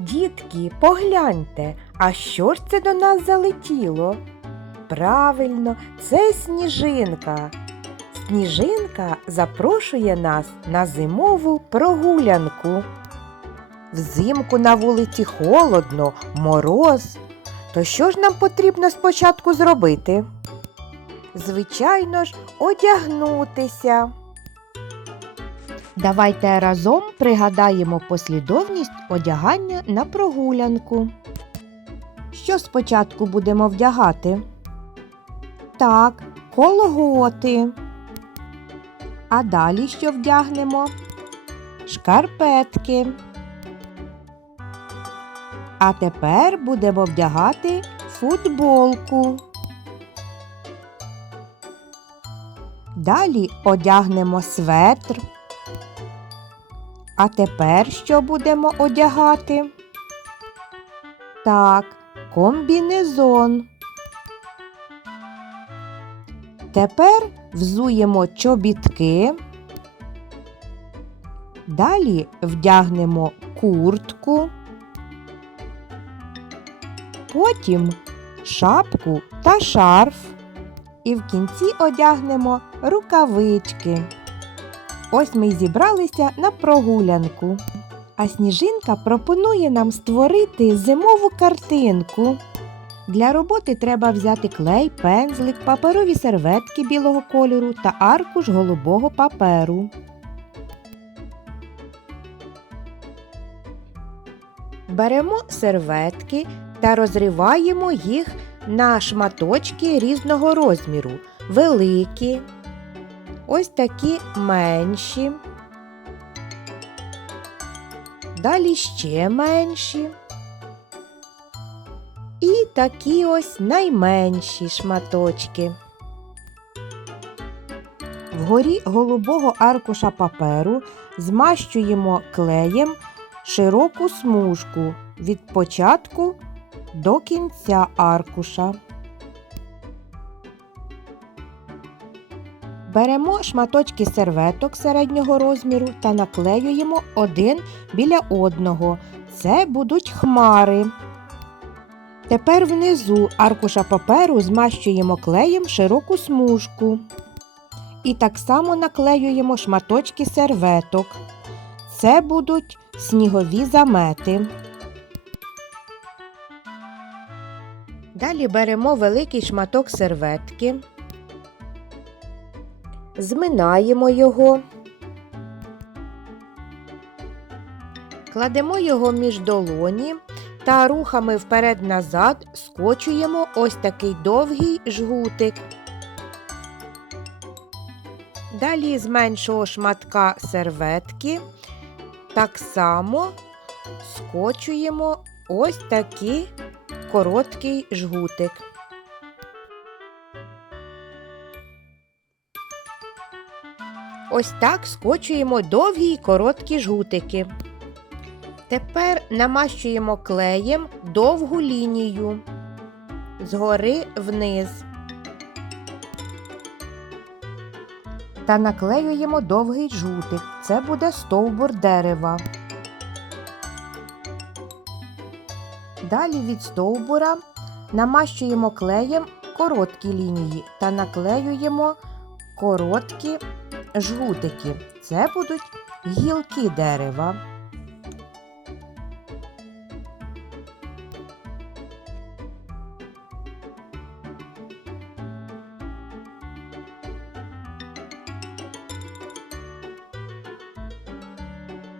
Дітки, погляньте, а що ж це до нас залетіло? Правильно, це сніжинка. Сніжинка запрошує нас на зимову прогулянку. Взимку на вулиці холодно, мороз. То що ж нам потрібно спочатку зробити? Звичайно ж, одягнутися. Давайте разом пригадаємо послідовність одягання на прогулянку. Що спочатку будемо вдягати? Так, колготи. А далі що вдягнемо? Шкарпетки. А тепер будемо вдягати футболку. Далі одягнемо светр. А тепер що будемо одягати? Так, комбінезон. Тепер взуємо чобітки. Далі вдягнемо куртку. Потім шапку та шарф. І в кінці одягнемо рукавички. Ось ми й зібралися на прогулянку. А сніжинка пропонує нам створити зимову картинку. Для роботи треба взяти клей, пензлик, паперові серветки білого кольору та аркуш голубого паперу. Беремо серветки та розриваємо їх на шматочки різного розміру, великі, ось такі менші, далі ще менші. І такі ось найменші шматочки. Вгорі голубого аркуша паперу змащуємо клеєм широку смужку від початку до кінця аркуша. Беремо шматочки серветок середнього розміру та наклеюємо один біля одного. Це будуть хмари. Тепер внизу аркуша паперу змащуємо клеєм широку смужку. І так само наклеюємо шматочки серветок. Це будуть снігові замети. Далі беремо великий шматок серветки, зминаємо його, кладемо його між долоні та рухами вперед-назад скочуємо ось такий довгий жгутик. Далі з меншого шматка серветки так само скочуємо ось такий короткий жгутик. Ось так скочуємо довгі й короткі жгутики. Тепер намащуємо клеєм довгу лінію згори вниз. Та наклеюємо довгий жгутик. Це буде стовбур дерева. Далі від стовбура намащуємо клеєм короткі лінії та наклеюємо короткі жгутики. Це будуть гілки дерева.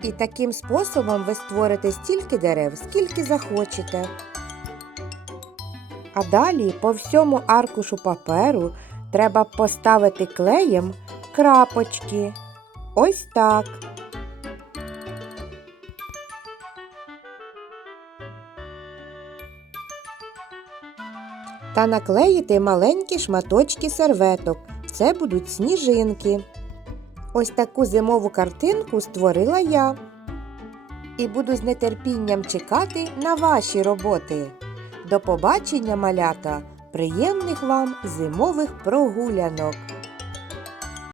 І таким способом ви створите стільки дерев, скільки захочете. А далі по всьому аркушу паперу треба поставити клеєм крапочки. Ось так. Та наклеїти маленькі шматочки серветок. Це будуть сніжинки. Ось таку зимову картинку створила я. І буду з нетерпінням чекати на ваші роботи. До побачення, малята! Приємних вам зимових прогулянок!